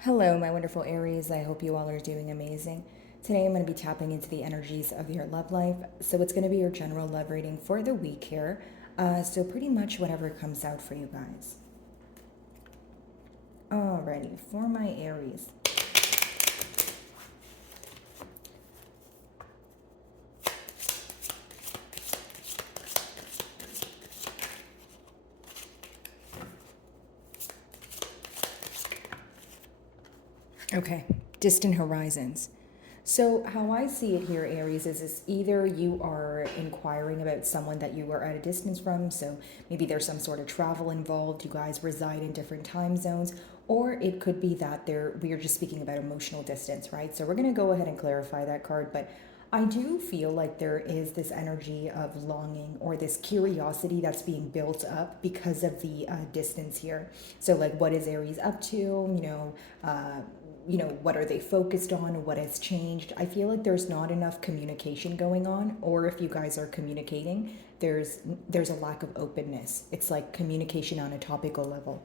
Hello, my wonderful Aries. I hope you all are doing amazing. Today I'm going to be tapping into the energies of your love life. So it's going to be your general love reading for the week here. So pretty much whatever comes out for you guys. Alrighty, for my Aries. Okay, distant horizons. So, how I see it here, Aries, is either you are inquiring about someone that you are at a distance from, so maybe there's some sort of travel involved, you guys reside in different time zones, or it could be that we are just speaking about emotional distance, right? So, we're going to go ahead and clarify that card, but I do feel like there is this energy of longing or this curiosity that's being built up because of the distance here. So, like, what is Aries up to? What are they focused on? What has changed? I feel like there's not enough communication going on, or if you guys are communicating, there's a lack of openness. It's like communication on a topical level.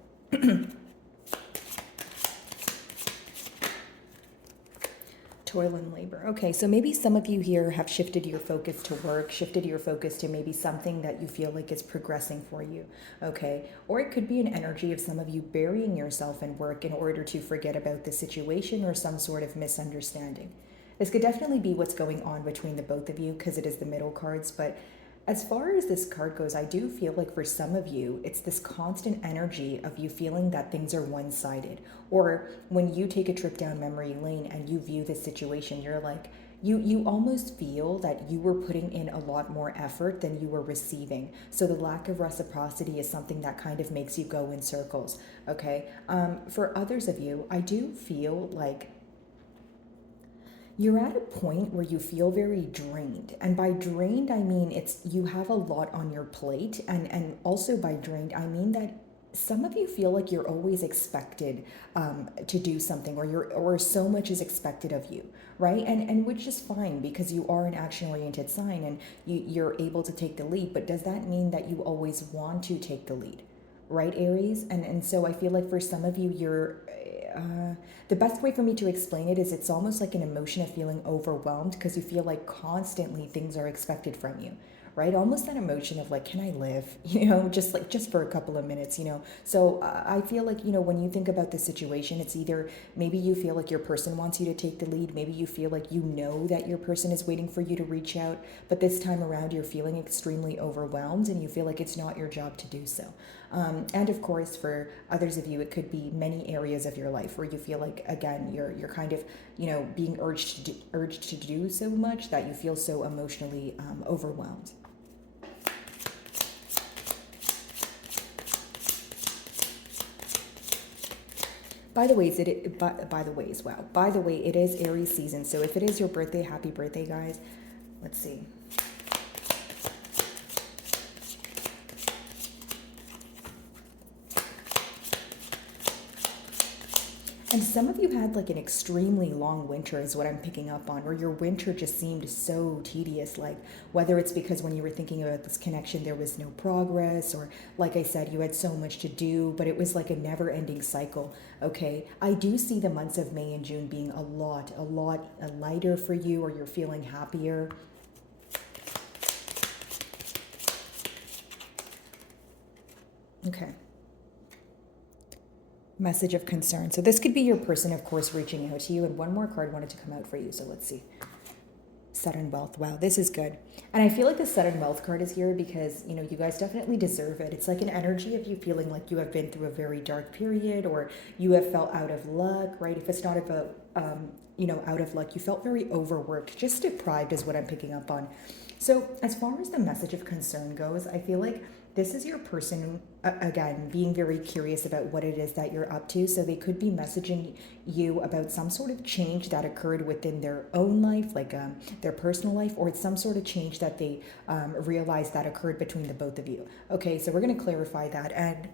Toil and labor. Okay, so maybe some of you here have shifted your focus to work, shifted your focus to maybe something that you feel like is progressing for you. Okay, or it could be an energy of some of you burying yourself in work in order to forget about the situation or some sort of misunderstanding. This could definitely be what's going on between the both of you because it is the middle cards, but as far as this card goes, I do feel like for some of you, it's this constant energy of you feeling that things are one sided. Or when you take a trip down memory lane and you view this situation, you're like, you almost feel that you were putting in a lot more effort than you were receiving. So the lack of reciprocity is something that kind of makes you go in circles. Okay. For others of you, I do feel like you're at a point where you feel very drained, and by drained I mean it's you have a lot on your plate, and also by drained I mean that some of you feel like you're always expected to do something, or so much is expected of you, right? And which is fine because you are an action oriented sign and you're able to take the lead, but does that mean that you always want to take the lead? Right, Aries? And so I feel like for some of you, uh, the best way for me to explain it is it's almost like an emotion of feeling overwhelmed because you feel like constantly things are expected from you, right? Almost that emotion of like, can I live? Just for a couple of minutes. So I feel like, when you think about the situation, it's either maybe you feel like your person wants you to take the lead, maybe you feel like you know that your person is waiting for you to reach out, but this time around you're feeling extremely overwhelmed and you feel like it's not your job to do so. And of course, for others of you, it could be many areas of your life where you feel like, again, you're kind of, being urged to do so much that you feel so emotionally overwhelmed. By the ways, by the ways, wow. By the way, it is Aries season, so if it is your birthday, happy birthday, guys. Let's see. And some of you had like an extremely long winter, is what I'm picking up on, where your winter just seemed so tedious. Like, whether it's because when you were thinking about this connection, there was no progress, or like I said, you had so much to do, but it was like a never ending cycle. Okay. I do see the months of May and June being a lot lighter for you, or you're feeling happier. Okay. Message of concern. So this could be your person, of course, reaching out to you. And one more card wanted to come out for you. So let's see. Sudden wealth. Wow, this is good. And I feel like the sudden wealth card is here because, you guys definitely deserve it. It's like an energy of you feeling like you have been through a very dark period, or you have felt out of luck, right? If it's not about, out of luck, you felt very overworked, just deprived is what I'm picking up on. So, as far as the message of concern goes, I feel like this is your person, again, being very curious about what it is that you're up to. So, they could be messaging you about some sort of change that occurred within their own life, like their personal life, or it's some sort of change that they realized that occurred between the both of you. Okay, so we're going to clarify that. And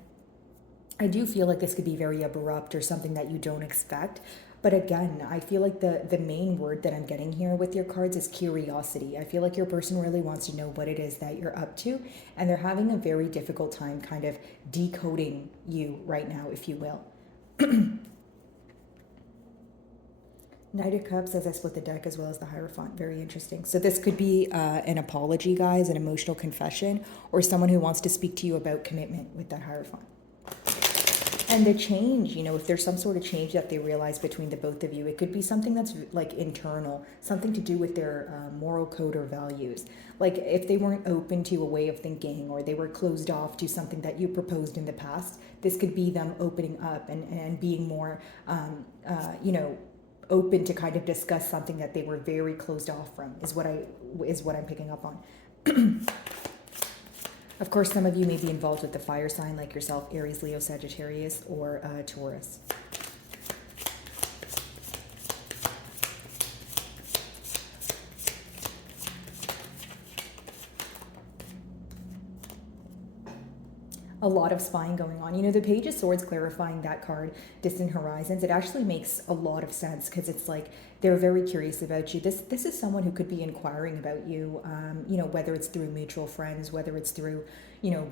I do feel like this could be very abrupt or something that you don't expect. But again, I feel like the main word that I'm getting here with your cards is curiosity. I feel like your person really wants to know what it is that you're up to, and they're having a very difficult time kind of decoding you right now, if you will. Knight of Cups as I split the deck as well as the Hierophant. Very interesting. So this could be an apology, guys, an emotional confession, or someone who wants to speak to you about commitment with that Hierophant. And the change, if there's some sort of change that they realize between the both of you, it could be something that's like internal, something to do with their moral code or values. Like if they weren't open to a way of thinking, or they were closed off to something that you proposed in the past, this could be them opening up and being more, open to kind of discuss something that they were very closed off from, is what I'm picking up on. Of course, some of you may be involved with the fire sign like yourself, Aries, Leo, Sagittarius, or Taurus. A lot of spying going on. The Page of Swords clarifying that card, distant horizons, it actually makes a lot of sense, because it's like they're very curious about you. This is someone who could be inquiring about you, whether it's through mutual friends, whether it's through,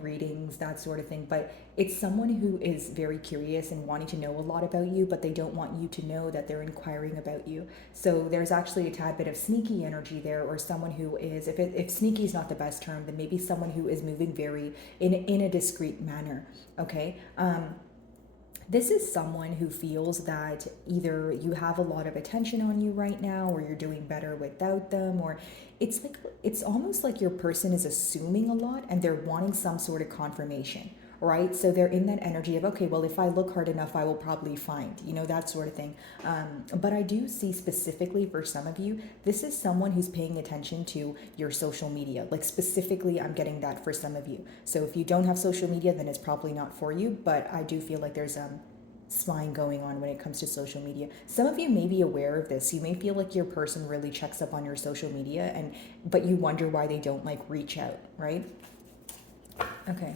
readings, that sort of thing. But it's someone who is very curious and wanting to know a lot about you, but they don't want you to know that they're inquiring about you. So there's actually a tad bit of sneaky energy there, or someone who is, if sneaky is not the best term, then maybe someone who is moving very in a discreet manner. Okay. This is someone who feels that either you have a lot of attention on you right now, or you're doing better without them, or it's almost like your person is assuming a lot and they're wanting some sort of confirmation, right? So they're in that energy of, okay, well, if I look hard enough, I will probably find, that sort of thing. But I do see specifically for some of you, this is someone who's paying attention to your social media. Like specifically, I'm getting that for some of you. So if you don't have social media, then it's probably not for you. But I do feel like there's spying going on when it comes to social media. Some of you may be aware of this. You may feel like your person really checks up on your social media, but you wonder why they don't like reach out, right? Okay.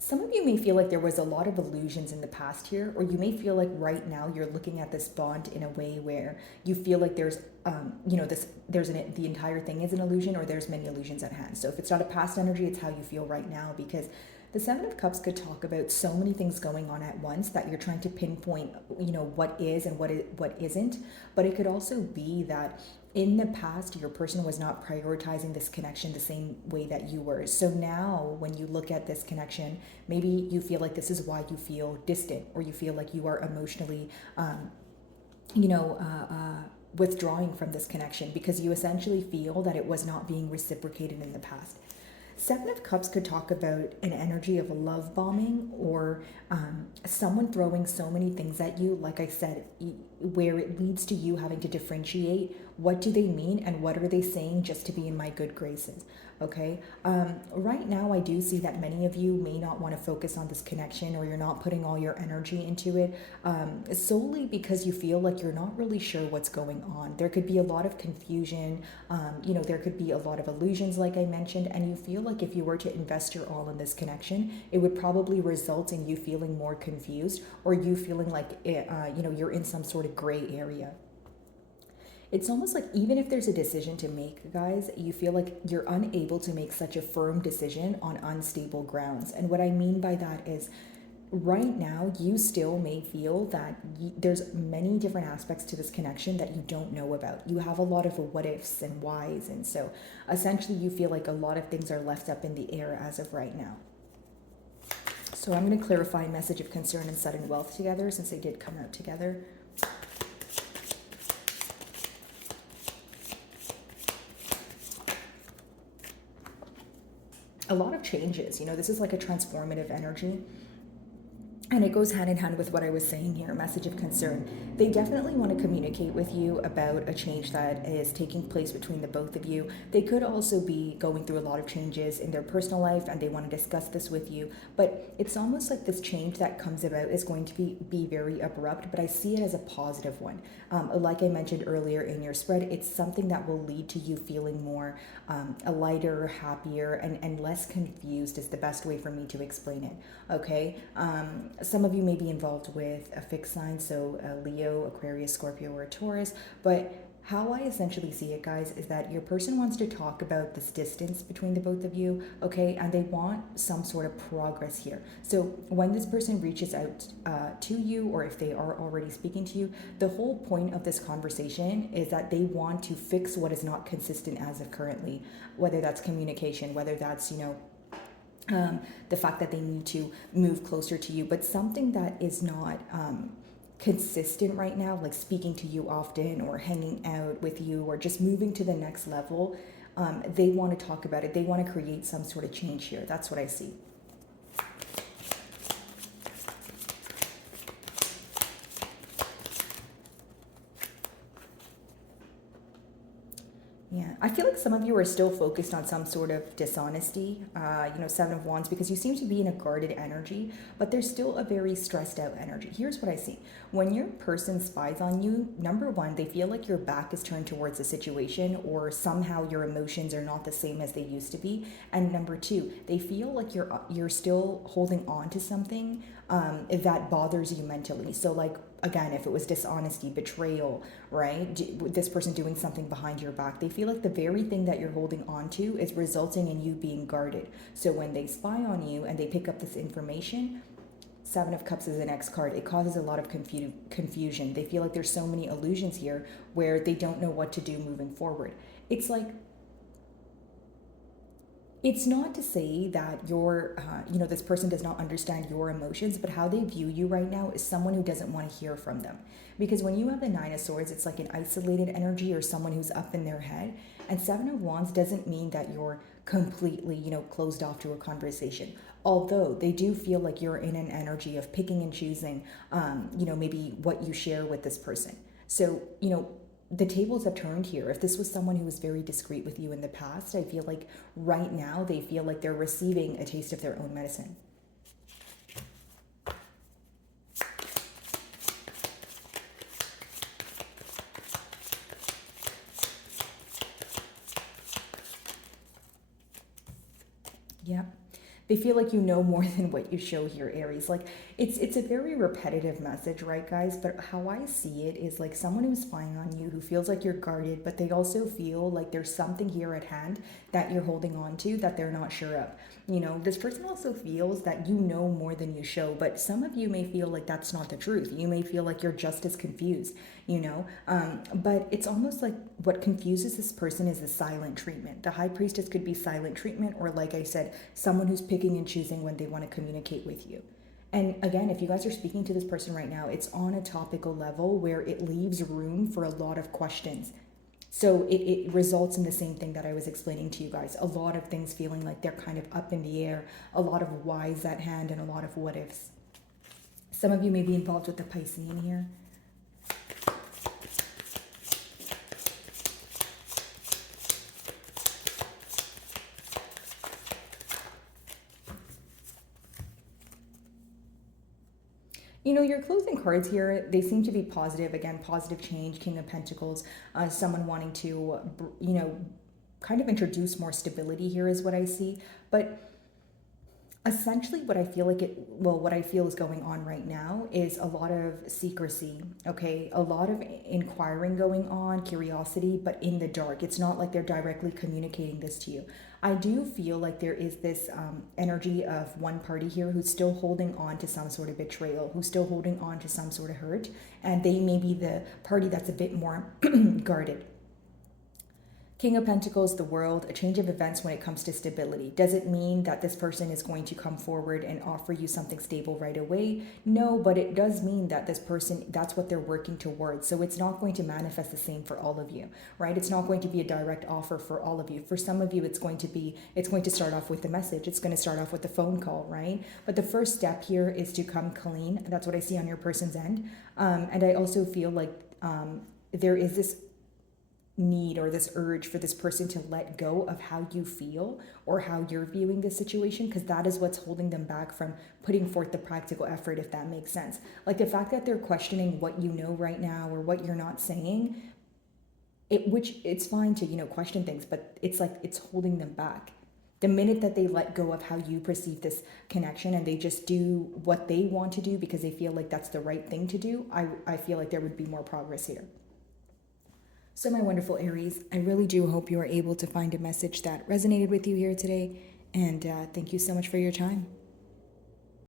Some of you may feel like there was a lot of illusions in the past here, or you may feel like right now you're looking at this bond in a way where you feel like there's, the entire thing is an illusion, or there's many illusions at hand. So if it's not a past energy, it's how you feel right now, because the Seven of Cups could talk about so many things going on at once that you're trying to pinpoint, what is and what isn't. But it could also be that in the past, your person was not prioritizing this connection the same way that you were. So now when you look at this connection, maybe you feel like this is why you feel distant, or you feel like you are emotionally, withdrawing from this connection, because you essentially feel that it was not being reciprocated in the past. Seven of Cups could talk about an energy of a love bombing, or someone throwing so many things at you, like I said, where it leads to you having to differentiate what do they mean and what are they saying just to be in my good graces. Okay. Right now, I do see that many of you may not want to focus on this connection, or you're not putting all your energy into it, solely because you feel like you're not really sure what's going on. There could be a lot of confusion. There could be a lot of illusions, like I mentioned, and you feel like if you were to invest your all in this connection, it would probably result in you feeling more confused, or you feeling like, you're in some sort of gray area. It's almost like even if there's a decision to make, guys, you feel like you're unable to make such a firm decision on unstable grounds. And what I mean by that is, right now, you still may feel that there's many different aspects to this connection that you don't know about. You have a lot of what ifs and whys. And so essentially you feel like a lot of things are left up in the air as of right now. So I'm going to clarify message of concern and sudden wealth together, since they did come out together. A lot of changes. This is like a transformative energy. And it goes hand in hand with what I was saying here, message of concern. They definitely want to communicate with you about a change that is taking place between the both of you. They could also be going through a lot of changes in their personal life, and they want to discuss this with you. But it's almost like this change that comes about is going to be very abrupt, but I see it as a positive one. Like I mentioned earlier in your spread, it's something that will lead to you feeling more lighter, happier, and less confused is the best way for me to explain it. Okay? Some of you may be involved with a fixed sign, so a Leo, Aquarius, Scorpio, or a Taurus. But how I essentially see it, guys, is that your person wants to talk about this distance between the both of you, okay? And they want some sort of progress here. So when this person reaches out to you, or if they are already speaking to you, the whole point of this conversation is that they want to fix what is not consistent as of currently, whether that's communication, whether that's, the fact that they need to move closer to you, but something that is not consistent right now, like speaking to you often or hanging out with you or just moving to the next level. They want to talk about it. They want to create some sort of change here. That's what I see. Yeah, I feel like some of you are still focused on some sort of dishonesty, Seven of Wands, because you seem to be in a guarded energy, but there's still a very stressed out energy. Here's what I see. When your person spies on you, number one, they feel like your back is turned towards the situation, or somehow your emotions are not the same as they used to be. And number two, they feel like you're still holding on to something that bothers you mentally. So like, again, if it was dishonesty, betrayal, right? This person doing something behind your back, they feel like the very thing that you're holding on to is resulting in you being guarded. So when they spy on you and they pick up this information, Seven of Cups is the next card. It causes a lot of confusion. They feel like there's so many illusions here where they don't know what to do moving forward. It's like, it's not to say that this person does not understand your emotions, but how they view you right now is someone who doesn't want to hear from them. Because when you have the Nine of Swords, it's like an isolated energy or someone who's up in their head. And Seven of Wands doesn't mean that you're completely, closed off to a conversation. Although they do feel like you're in an energy of picking and choosing, maybe what you share with this person. So, the tables have turned here. If this was someone who was very discreet with you in the past, I feel like right now they feel like they're receiving a taste of their own medicine. Yeah. They feel like you know more than what you show here, Aries. Like it's a very repetitive message, right, guys? But how I see it is like someone who's spying on you, who feels like you're guarded, but they also feel like there's something here at hand that you're holding on to that they're not sure of. This person also feels that you know more than you show, but some of you may feel like that's not the truth. You may feel like you're just as confused, but it's almost like what confuses this person is the silent treatment. The High Priestess could be silent treatment, or like I said, someone who's picking and choosing when they want to communicate with you. And again, if you guys are speaking to this person right now, it's on a topical level where it leaves room for a lot of questions. So it results in the same thing that I was explaining to you guys. A lot of things feeling like they're kind of up in the air, a lot of whys at hand, and a lot of what ifs. Some of you may be involved with the Piscean here. Your closing cards here, they seem to be positive. Again, positive change, King of Pentacles, someone wanting to, kind of introduce more stability here is what I see. But essentially what I feel is going on right now is a lot of secrecy, okay? A lot of inquiring going on, curiosity, but in the dark. It's not like they're directly communicating this to you. I do feel like there is this energy of one party here who's still holding on to some sort of betrayal, who's still holding on to some sort of hurt, and they may be the party that's a bit more guarded. King of Pentacles, the World, a change of events when it comes to stability. Does it mean that this person is going to come forward and offer you something stable right away? No, but it does mean that this person, that's what they're working towards. So it's not going to manifest the same for all of you, right? It's not going to be a direct offer for all of you. For some of you, it's going to start off with a message. It's going to start off with a phone call, right? But the first step here is to come clean. That's what I see on your person's end. And I also feel like there is this need or this urge for this person to let go of how you feel or how you're viewing the situation, because that is what's holding them back from putting forth the practical effort, if that makes sense. Like the fact that they're questioning what you know right now or what you're not saying, which it's fine to question things, but it's like it's holding them back. The minute that they let go of how you perceive this connection and they just do what they want to do because they feel like that's the right thing to do, I feel like there would be more progress here. So, my wonderful Aries, I really do hope you are able to find a message that resonated with you here today. And thank you so much for your time.